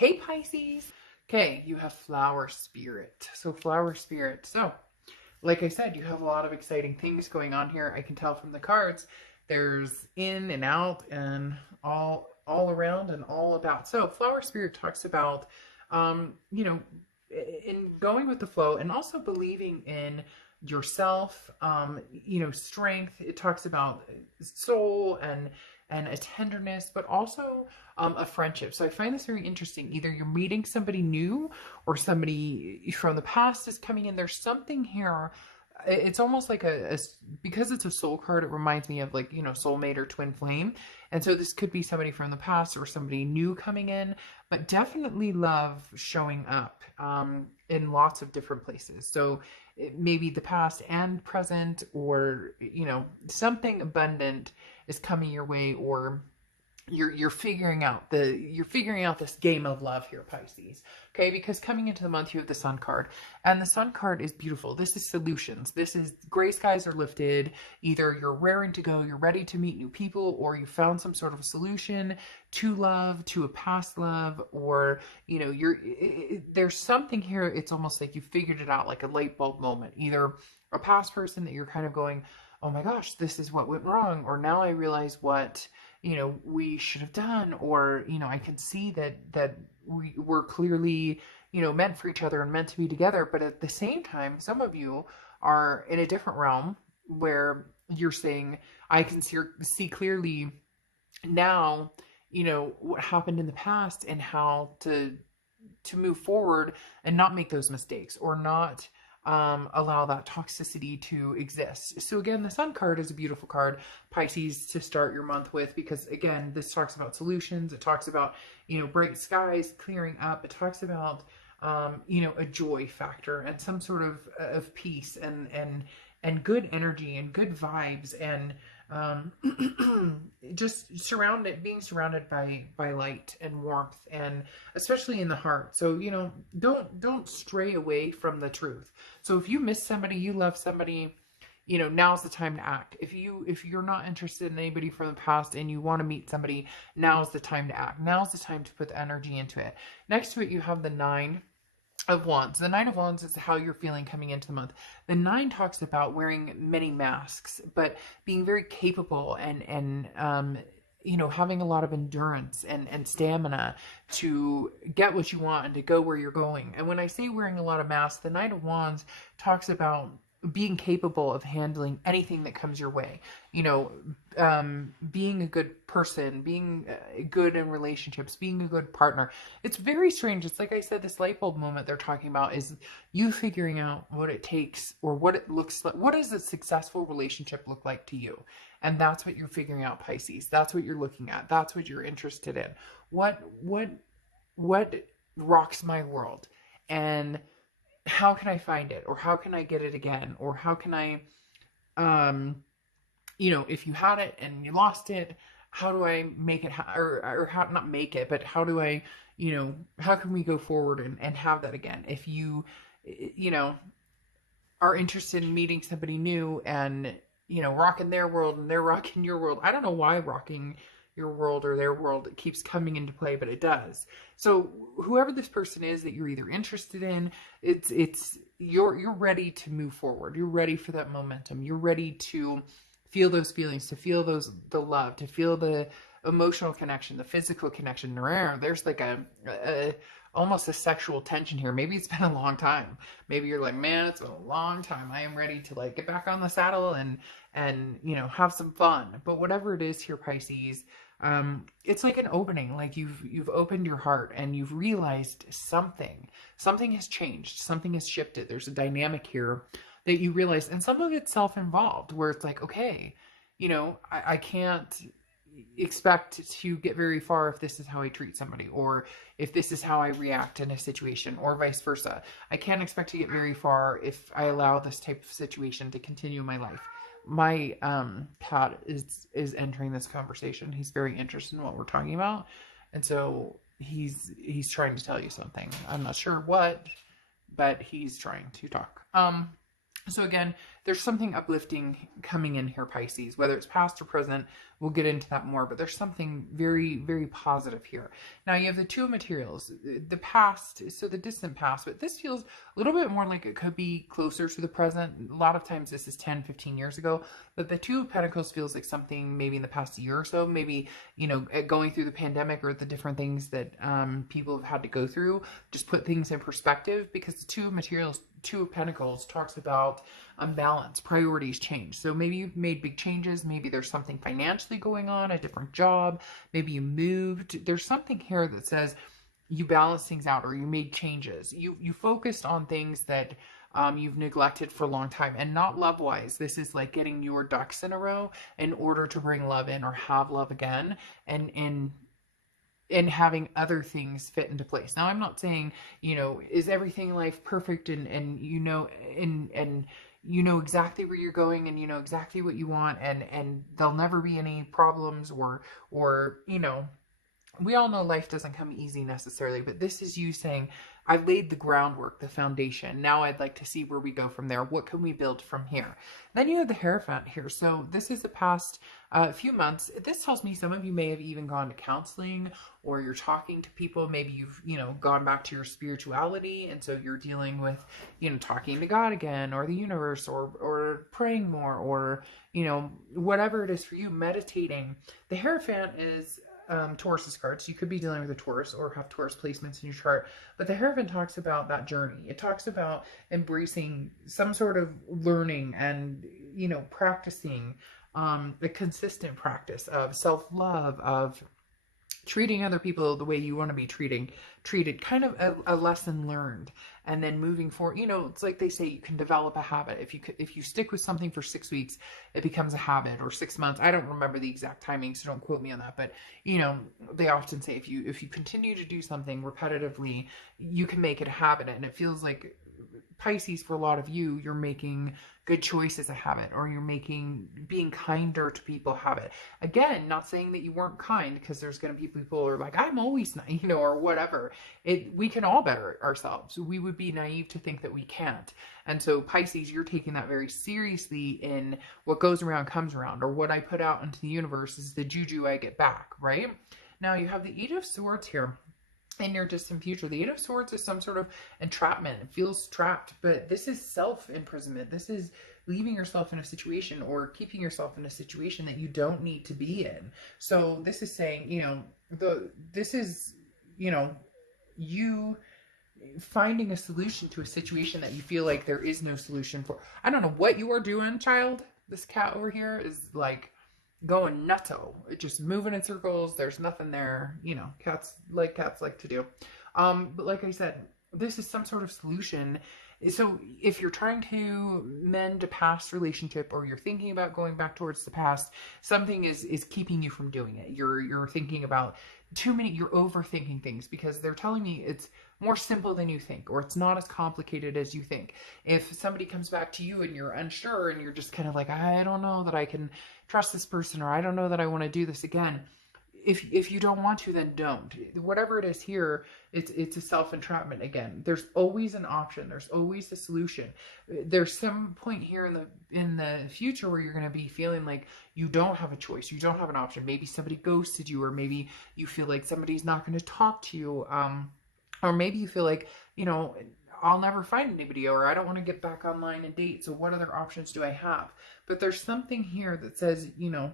Hey Pisces. Okay, you have flower spirit. So flower spirit. So, like I said, you have a lot of exciting things going on here. I can tell from the cards. There's in and out and all around and all about. So, flower spirit talks about you know, in going with the flow and also believing in yourself, strength. It talks about soul and a tenderness, but also a friendship. So I find this very interesting. Either you're meeting somebody new or somebody from the past is coming in. There's something here. It's almost like because it's a soul card, it reminds me of like, soulmate or twin flame. And so this could be somebody from the past or somebody new coming in, but definitely love showing up in lots of different places. So it may be the past and present, or, something abundant is coming your way, or you're figuring out this game of love here, Pisces. Okay, because coming into the month you have the Sun card, and the Sun card is beautiful. This is solutions. This is gray skies are lifted. Either you're raring to go, you're ready to meet new people, or you found some sort of a solution to love, to a past love, or there's something here. It's almost like you figured it out, like a light bulb moment. Either a past person that you're kind of going, oh my gosh, this is what went wrong, or now I realize what we should have done, or I can see that we were clearly meant for each other and meant to be together. But at the same time, some of you are in a different realm where you're saying, I can see clearly now what happened in the past and how to move forward and not make those mistakes, or not allow that toxicity to exist. So again, the Sun card is a beautiful card, Pisces, to start your month with, because again, this talks about solutions. It talks about, bright skies, clearing up. It talks about, a joy factor and some sort of peace and good energy and good vibes, and just being surrounded by light and warmth, and especially in the heart. So don't stray away from the truth. So if you miss somebody, you love somebody, now's the time to act. If you're not interested in anybody from the past and you want to meet somebody, now's the time to act. Now's the time to put the energy into it. Next to it, you have the Nine of Wands. The Nine of Wands is how you're feeling coming into the month. The Nine talks about wearing many masks, but being very capable and having a lot of endurance and stamina to get what you want and to go where you're going. And when I say wearing a lot of masks, the Knight of Wands talks about being capable of handling anything that comes your way. Being a good person, being good in relationships, being a good partner. It's very strange. It's like I said, this light bulb moment they're talking about is you figuring out what it takes, or what it looks like. What does a successful relationship look like to you? And that's what you're figuring out, Pisces. That's what you're looking at. That's what you're interested in. What rocks my world? And how can I find it? Or how can I get it again? Or how can I, if you had it and you lost it, how do I make it, or how, not make it, but how do I, how can we go forward and have that again? If you, are interested in meeting somebody new and, rocking their world and they're rocking your world. I don't know why rocking your world or their world keeps coming into play, but it does. So whoever this person is that you're either interested in, you're ready to move forward. You're ready for that momentum. You're ready to feel those feelings, to feel the love, to feel the emotional connection, the physical connection. There's like a almost a sexual tension here. Maybe it's been a long time. Maybe you're like, man, it's been a long time. I am ready to like get back on the saddle and have some fun. But whatever it is here, Pisces, it's like an opening. Like you've opened your heart and you've realized something has changed, something has shifted. There's a dynamic here that you realize, and some of it's self-involved, where it's like, okay, I can't expect to get very far if this is how I treat somebody, or if this is how I react in a situation, or vice versa. I can't expect to get very far if I allow this type of situation to continue in my life. My cat is entering this conversation. He's very interested in what we're talking about, and so he's trying to tell you something. I'm not sure what, but he's trying to talk. So again, there's something uplifting coming in here, Pisces, whether it's past or present. We'll get into that more, but there's something very, very positive here. Now you have the two of materials, the past, so the distant past, but this feels a little bit more like it could be closer to the present. A lot of times this is 10, 15 years ago, but the two of pentacles feels like something maybe in the past year or so, maybe, you know, going through the pandemic or the different things that people have had to go through, just put things in perspective, because the two of materials, two of pentacles talks about balance, priorities change. So maybe you've made big changes. Maybe there's something financially going on, a different job. Maybe you moved. There's something here that says you balance things out, or you made changes. You focused on things that you've neglected for a long time, and not love wise. This is like getting your ducks in a row in order to bring love in or have love again, and having other things fit into place. Now, I'm not saying, you know, is everything in life perfect and you know, and you know exactly where you're going and you know exactly what you want, and there'll never be any problems, or you know, we all know life doesn't come easy necessarily, but this is you saying, I've laid the groundwork, the foundation. Now I'd like to see where we go from there. What can we build from here? Then you have the Hierophant here. So this is the past few months. This tells me some of you may have even gone to counseling, or you're talking to people. Maybe you've, you know, gone back to your spirituality. And so you're dealing with, you know, talking to God again, or the universe, or praying more, or, you know, whatever it is for you, meditating. The Hierophant is Taurus's cards. You could be dealing with a Taurus or have Taurus placements in your chart, but the Hierophant talks about that journey. It talks about embracing some sort of learning and, you know, practicing a consistent practice of self-love, of treating other people the way you want to be treated, kind of a lesson learned, and then moving forward. You know, it's like they say, you can develop a habit. If you stick with something for 6 weeks, it becomes a habit, or 6 months. I don't remember the exact timing, so don't quote me on that, but you know, they often say if you continue to do something repetitively, you can make it a habit. And it feels like, Pisces, for a lot of you, you're making good choices a habit, or you're making being kinder to people habit. Again, not saying that you weren't kind, because there's going to be people who are like, I'm always nice, you know, or whatever. We can all better ourselves. We would be naive to think that we can't. And so Pisces, you're taking that very seriously in what goes around comes around, or what I put out into the universe is the juju I get back, right? Now you have the Eight of Swords here in your distant future. The Eight of Swords is some sort of entrapment. It feels trapped, but this is self-imprisonment. This is leaving yourself in a situation, or keeping yourself in a situation that you don't need to be in. So this is saying, you know, this is, you know, you finding a solution to a situation that you feel like there is no solution for. I don't know what you are doing, child. This cat over here is like going nutso, just moving in circles. There's nothing there, you know, cats like to do. But like I said, this is some sort of solution. So if you're trying to mend a past relationship, or you're thinking about going back towards the past, something is keeping you from doing it. You're thinking about too many, you're overthinking things, because they're telling me it's more simple than you think, or it's not as complicated as you think. If somebody comes back to you and you're unsure, and you're just kind of like, I don't know that I can trust this person, or I don't know that I want to do this again. If you don't want to, then don't. Whatever it is here, it's a self-entrapment again. There's always an option. There's always a solution. There's some point here in the future where you're going to be feeling like you don't have a choice. You don't have an option. Maybe somebody ghosted you, or maybe you feel like somebody's not going to talk to you. Or maybe you feel like, you know, I'll never find anybody, or I don't want to get back online and date. So what other options do I have? But there's something here that says, you know,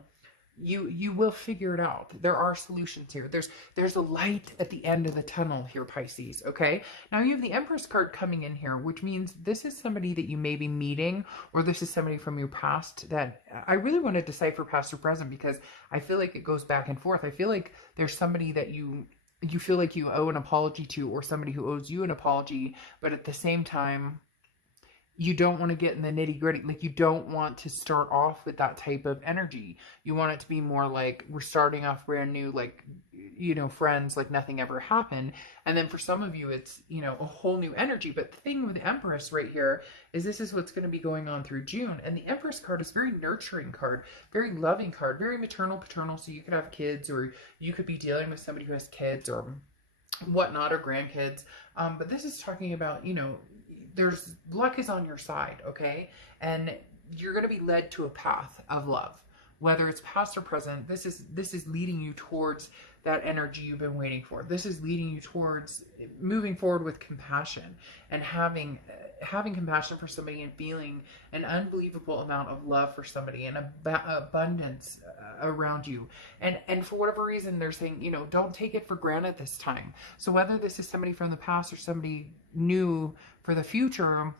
you will figure it out. There are solutions here. There's a light at the end of the tunnel here, Pisces. Okay. Now you have the Empress card coming in here, which means this is somebody that you may be meeting, or this is somebody from your past that I really want to decipher past or present, because I feel like it goes back and forth. I feel like there's somebody that you feel like you owe an apology to, or somebody who owes you an apology, but at the same time, you don't want to get in the nitty gritty. Like, you don't want to start off with that type of energy. You want it to be more like we're starting off brand new, like, you know, friends, like nothing ever happened. And then for some of you, it's, you know, a whole new energy. But the thing with the Empress right here is this is what's going to be going on through June. And the Empress card is very nurturing card, very loving card, very maternal, paternal. So you could have kids, or you could be dealing with somebody who has kids or whatnot, or grandkids. But this is talking about, you know, luck is on your side, okay? And you're going to be led to a path of love, whether it's past or present. This is leading you towards that energy you've been waiting for. This is leading you towards moving forward with compassion and having compassion for somebody and feeling an unbelievable amount of love for somebody and abundance around you. And for whatever reason, they're saying, you know, don't take it for granted this time. So whether this is somebody from the past or somebody new for the future,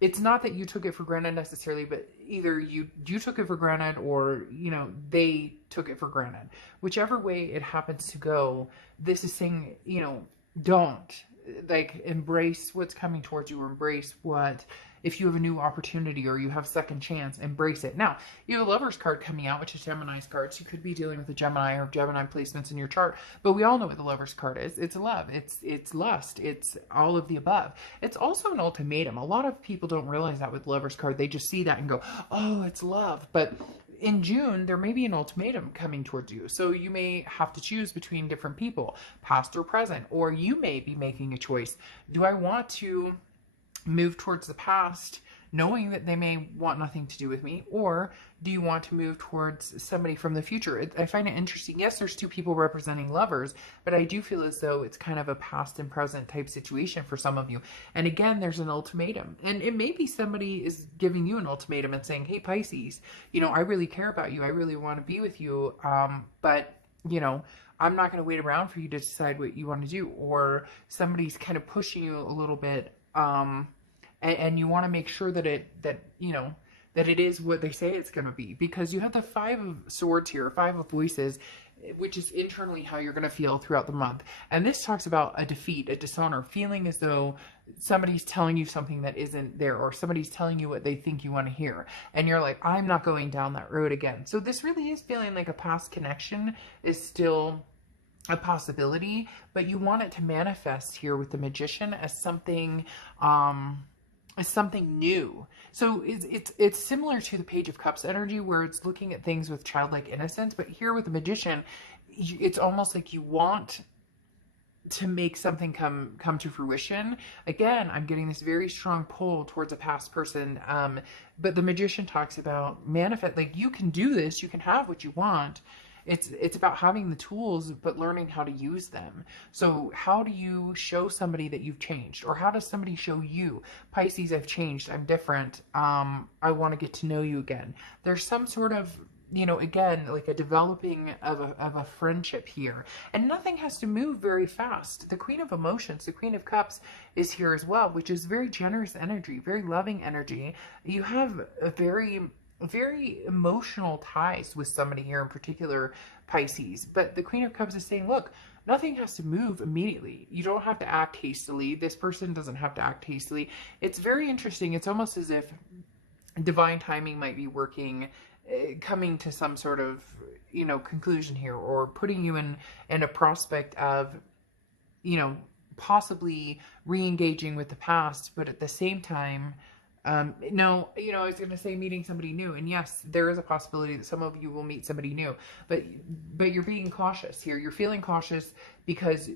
it's not that you took it for granted necessarily, but either you took it for granted or, you know, they took it for granted. Whichever way it happens to go, this is saying, you know, don't, like, embrace what's coming towards you, or embrace what, if you have a new opportunity or you have second chance, embrace it. Now, you have a Lover's card coming out, which is Gemini's card. So you could be dealing with a Gemini or Gemini placements in your chart, but we all know what the Lover's card is. It's love. It's lust. It's all of the above. It's also an ultimatum. A lot of people don't realize that with the Lover's card. They just see that and go, oh, it's love. But in June, there may be an ultimatum coming towards you. So you may have to choose between different people, past or present, or you may be making a choice. Do I want to move towards the past, knowing that they may want nothing to do with me, or do you want to move towards somebody from the future? I find it interesting. Yes, there's two people representing lovers, but I do feel as though it's kind of a past and present type situation for some of you. And again, there's an ultimatum, and it may be somebody is giving you an ultimatum and saying, hey, Pisces, you know, I really care about you. I really want to be with you. But you know, I'm not going to wait around for you to decide what you want to do. Or somebody's kind of pushing you a little bit, and you want to make sure that it is what they say it's going to be, because you have the Five of Swords here, Five of Voices, which is internally how you're going to feel throughout the month. And this talks about a defeat, a dishonor, feeling as though somebody's telling you something that isn't there, or somebody's telling you what they think you want to hear. And you're like, I'm not going down that road again. So this really is feeling like a past connection is still a possibility, but you want it to manifest here with the Magician as something new. So it's similar to the Page of Cups energy, where it's looking at things with childlike innocence, but here with the Magician, it's almost like you want to make something come to fruition. Again, I'm getting this very strong pull towards a past person, but the Magician talks about manifest, like you can do this, you can have what you want. It's about having the tools, but learning how to use them. So how do you show somebody that you've changed? Or how does somebody show you, Pisces, I've changed, I'm different, I want to get to know you again. There's some sort of, you know, again, like a developing of a friendship here. And nothing has to move very fast. The Queen of Emotions, the Queen of Cups is here as well, which is very generous energy, very loving energy. You have a very emotional ties with somebody here, in particular Pisces. But the Queen of Cups is saying, look, nothing has to move immediately. You don't have to act hastily. This person doesn't have to act hastily. It's very interesting. It's almost as if divine timing might be working, coming to some sort of, you know, conclusion here, or putting you in a prospect of, you know, possibly re-engaging with the past, but at the same time, no, you know, I was going to say meeting somebody new, and yes, there is a possibility that some of you will meet somebody new, but you're being cautious here. You're feeling cautious because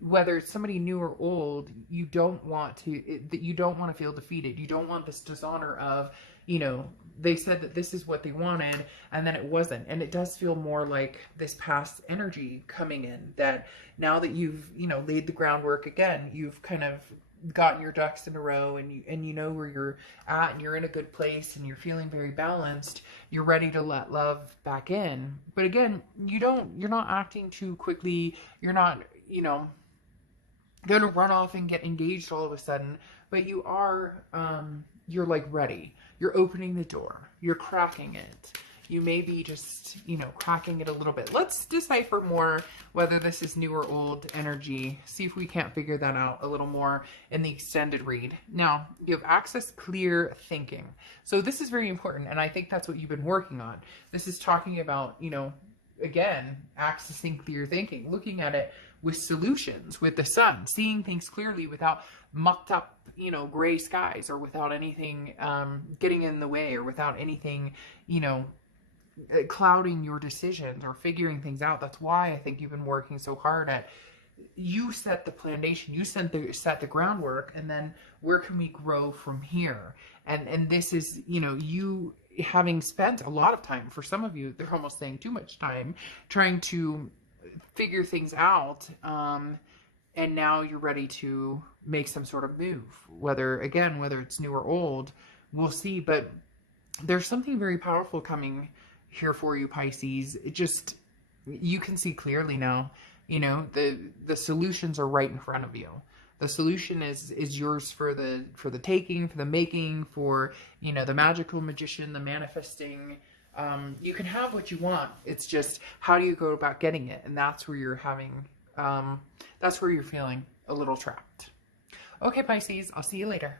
whether it's somebody new or old, you don't want to feel defeated. You don't want this dishonor of, you know, they said that this is what they wanted and then it wasn't. And it does feel more like this past energy coming in, that now that you've, you know, laid the groundwork again, you've kind of gotten your ducks in a row, and you know where you're at, and you're in a good place, and you're feeling very balanced. You're ready to let love back in. But again, you're not acting too quickly. You're not, you know, going to run off and get engaged all of a sudden, but you are, you're like ready. You're opening the door. You're cracking it. You may be just, you know, cracking it a little bit. Let's decipher more whether this is new or old energy. See if we can't figure that out a little more in the extended read. Now, you have access clear thinking. So this is very important, and I think that's what you've been working on. This is talking about, you know, again, accessing clear thinking, looking at it with solutions, with the sun, seeing things clearly without mucked up, you know, gray skies, or without anything getting in the way, or without anything, you know, clouding your decisions or figuring things out. That's why I think you've been working so hard at you set the foundation, you set the groundwork, and then where can we grow from here? And this is, you know, you having spent a lot of time, for some of you, they're almost saying too much time, trying to figure things out, and now you're ready to make some sort of move, whether it's new or old, we'll see. But there's something very powerful coming here for you, Pisces. It just, you can see clearly now. You know, the solutions are right in front of you. The solution is yours for the taking, for the making, for, you know, the magical magician, the manifesting. You can have what you want. It's just, how do you go about getting it? And that's where you're having, that's where you're feeling a little trapped. Okay, Pisces, I'll see you later.